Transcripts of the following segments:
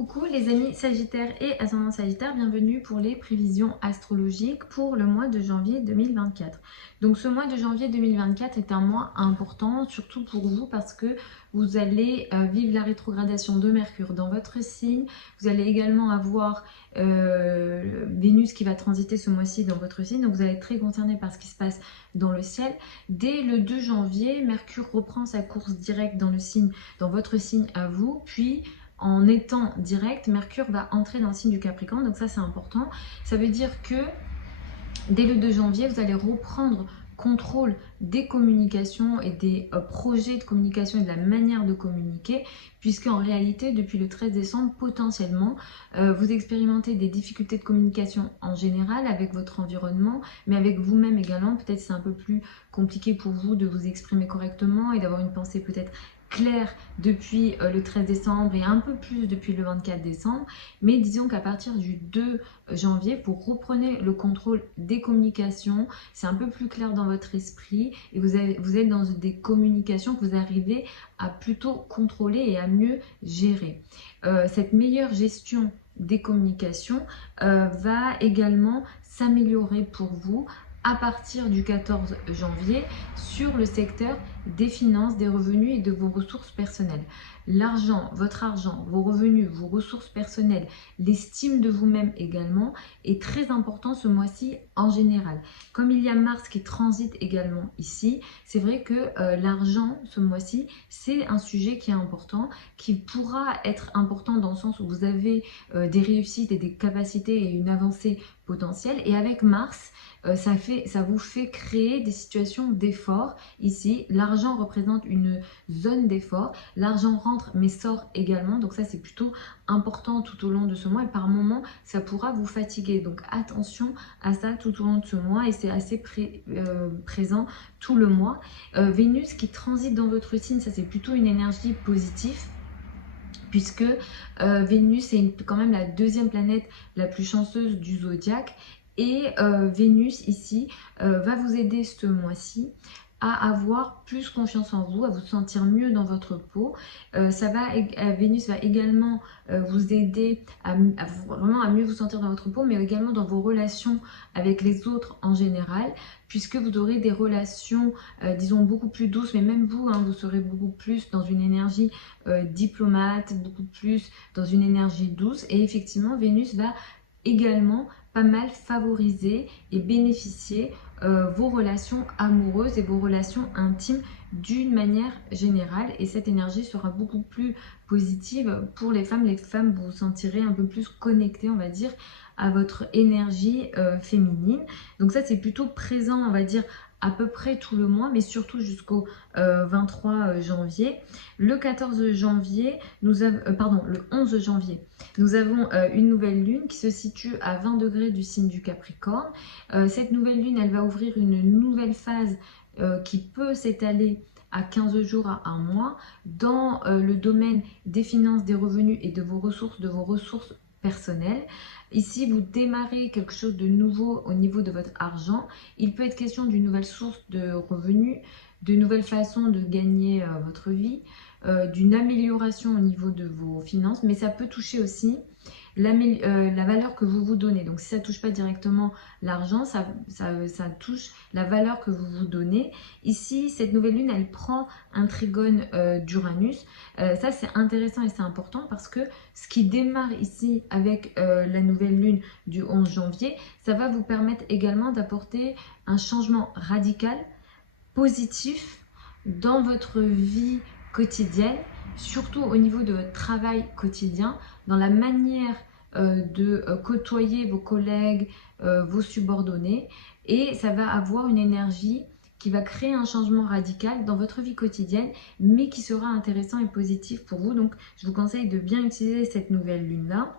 Coucou les amis Sagittaires et ascendant Sagittaire, bienvenue pour les prévisions astrologiques pour le mois de janvier 2024. Donc ce mois de janvier 2024 est un mois important, surtout pour vous parce que vous allez vivre la rétrogradation de Mercure dans votre signe. Vous allez également avoir Vénus qui va transiter ce mois-ci dans votre signe, donc vous allez être très concerné par ce qui se passe dans le ciel. Dès le 2 janvier, Mercure reprend sa course directe dans votre signe à vous, puis en étant direct, Mercure va entrer dans le signe du Capricorne, donc ça c'est important. Ça veut dire que dès le 2 janvier, vous allez reprendre contrôle des communications et des projets de communication et de la manière de communiquer, puisque en réalité, depuis le 13 décembre, potentiellement, vous expérimentez des difficultés de communication en général avec votre environnement, mais avec vous-même également. Peut-être c'est un peu plus compliqué pour vous de vous exprimer correctement et d'avoir une pensée peut-être clair depuis le 13 décembre et un peu plus depuis le 24 décembre. Mais disons qu'à partir du 2 janvier, vous reprenez le contrôle des communications. C'est un peu plus clair dans votre esprit et vous êtes dans des communications que vous arrivez à plutôt contrôler et à mieux gérer. Cette meilleure gestion des communications va également s'améliorer pour vous à partir du 14 janvier sur le secteur des finances, des revenus et de vos ressources personnelles. L'argent, votre argent, vos revenus, vos ressources personnelles, l'estime de vous-même également est très important ce mois-ci en général. Comme il y a Mars qui transite également ici, c'est vrai que l'argent ce mois-ci, c'est un sujet qui est important, qui pourra être important dans le sens où vous avez des réussites et des capacités et une avancée potentielle. Et avec Mars, ça vous fait créer des situations d'effort. Ici, l'argent représente une zone d'effort. L'argent rentre mais sort également. Donc ça, c'est plutôt important tout au long de ce mois. Et par moment, ça pourra vous fatiguer. Donc attention à ça tout au long de ce mois. Et c'est assez présent tout le mois. Vénus qui transite dans votre signe, ça c'est plutôt une énergie positive, puisque Vénus est quand même la deuxième planète la plus chanceuse du zodiaque. Et Vénus ici va vous aider ce mois-ci à avoir plus confiance en vous, à vous sentir mieux dans votre peau. Vénus va également vous aider vraiment à mieux vous sentir dans votre peau, mais également dans vos relations avec les autres en général, puisque vous aurez des relations, disons, beaucoup plus douces, mais même vous, vous serez beaucoup plus dans une énergie diplomate, beaucoup plus dans une énergie douce. Et effectivement, Vénus va également pas mal favoriser et bénéficier vos relations amoureuses et vos relations intimes d'une manière générale, et cette énergie sera beaucoup plus positive pour les femmes. Les femmes, vous vous sentirez un peu plus connectées, on va dire, à votre énergie féminine. Donc ça, c'est plutôt présent, on va dire, à peu près tout le mois, mais surtout jusqu'au 23 janvier. Le 14 janvier, le 11 janvier, nous avons une nouvelle lune qui se situe à 20 degrés du signe du Capricorne. Cette nouvelle lune, elle va ouvrir une nouvelle phase qui peut s'étaler à 15 jours à un mois dans le domaine des finances, des revenus et de vos ressources personnelles. Ici, vous démarrez quelque chose de nouveau au niveau de votre argent. Il peut être question d'une nouvelle source de revenus, de nouvelles façons de gagner votre vie, d'une amélioration au niveau de vos finances, mais ça peut toucher aussi la valeur que vous vous donnez. Donc si ça ne touche pas directement l'argent, ça touche la valeur que vous vous donnez. Ici, cette nouvelle lune, elle prend un trigone d'Uranus. Ça, c'est intéressant et c'est important parce que ce qui démarre ici avec la nouvelle lune du 11 janvier, ça va vous permettre également d'apporter un changement radical, positif dans votre vie quotidienne, surtout au niveau de votre travail quotidien, dans la manière de côtoyer vos collègues, vos subordonnés, et ça va avoir une énergie qui va créer un changement radical dans votre vie quotidienne, mais qui sera intéressant et positif pour vous. Donc je vous conseille de bien utiliser cette nouvelle lune-là.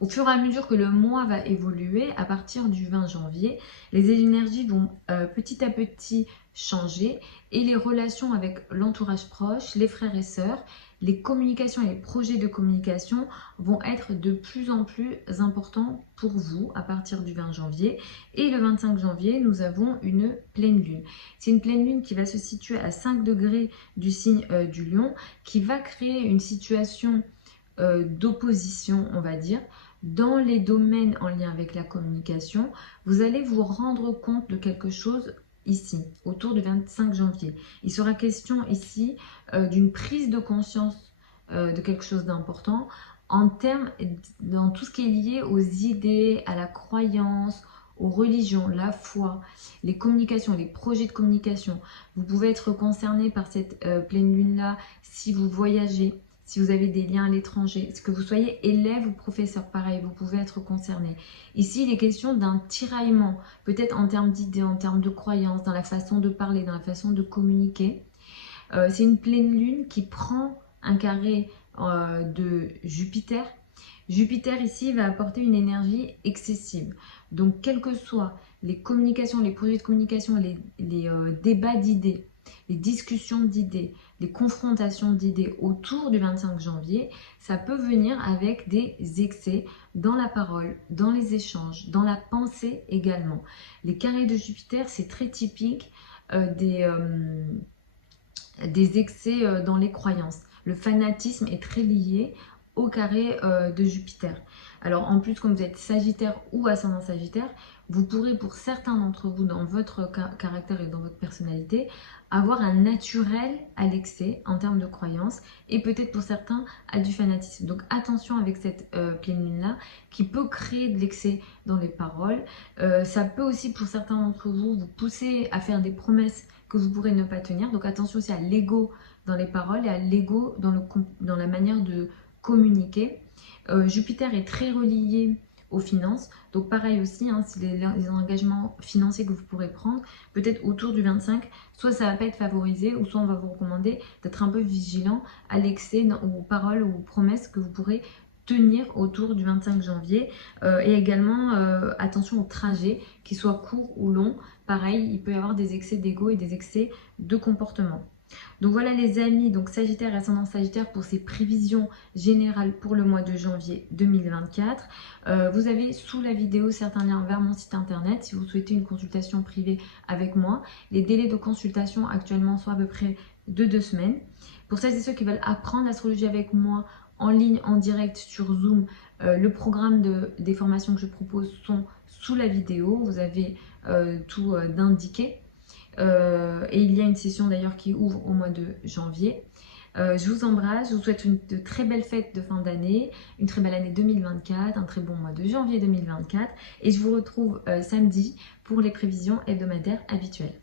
Au fur et à mesure que le mois va évoluer, à partir du 20 janvier, les énergies vont petit à petit changer et les relations avec l'entourage proche, les frères et sœurs, les communications et les projets de communication vont être de plus en plus importants pour vous à partir du 20 janvier. Et le 25 janvier, nous avons une pleine lune. C'est une pleine lune qui va se situer à 5 degrés du signe du Lion, qui va créer une situation d'opposition, on va dire, dans les domaines en lien avec la communication, vous allez vous rendre compte de quelque chose ici, autour du 25 janvier. Il sera question ici d'une prise de conscience de quelque chose d'important en termes, dans tout ce qui est lié aux idées, à la croyance, aux religions, la foi, les communications, les projets de communication. Vous pouvez être concerné par cette pleine lune-là si vous voyagez, si vous avez des liens à l'étranger, que vous soyez élève ou professeur, pareil, vous pouvez être concerné. Ici, il est question d'un tiraillement, peut-être en termes d'idées, en termes de croyances, dans la façon de parler, dans la façon de communiquer. C'est une pleine lune qui prend un carré de Jupiter. Jupiter ici va apporter une énergie excessive. Donc, quelles que soient les communications, les projets de communication, les débats d'idées, les discussions d'idées, les confrontations d'idées autour du 25 janvier, ça peut venir avec des excès dans la parole, dans les échanges, dans la pensée également. Les carrés de Jupiter, c'est très typique des excès dans les croyances. Le fanatisme est très lié au carré de Jupiter. Alors en plus, comme vous êtes Sagittaire ou ascendant Sagittaire, vous pourrez pour certains d'entre vous dans votre caractère et dans votre personnalité avoir un naturel à l'excès en termes de croyances et peut-être pour certains à du fanatisme. Donc attention avec cette pleine lune là qui peut créer de l'excès dans les paroles. Ça peut aussi pour certains d'entre vous vous pousser à faire des promesses que vous pourrez ne pas tenir. Donc attention aussi à l'ego dans les paroles et à l'ego dans la manière de communiquer. Jupiter est très relié aux finances. Donc pareil aussi, hein, si les engagements financiers que vous pourrez prendre, peut-être autour du 25, soit ça ne va pas être favorisé, ou soit on va vous recommander d'être un peu vigilant à l'excès aux paroles ou aux promesses que vous pourrez tenir autour du 25 janvier. Et également, attention au trajet, qu'il soit court ou long. Pareil, il peut y avoir des excès d'ego et des excès de comportement. Donc voilà les amis, donc Sagittaire et ascendant Sagittaire pour ces prévisions générales pour le mois de janvier 2024. Vous avez sous la vidéo certains liens vers mon site internet si vous souhaitez une consultation privée avec moi. Les délais de consultation actuellement sont à peu près de 2 semaines. Pour celles et ceux qui veulent apprendre l'astrologie avec moi en ligne, en direct sur Zoom, le programme des formations que je propose sont sous la vidéo. Vous avez tout d'indiqué. Et il y a une session d'ailleurs qui ouvre au mois de janvier. Je vous embrasse, je vous souhaite de très belles fêtes de fin d'année, une très belle année 2024, un très bon mois de janvier 2024 et je vous retrouve samedi pour les prévisions hebdomadaires habituelles.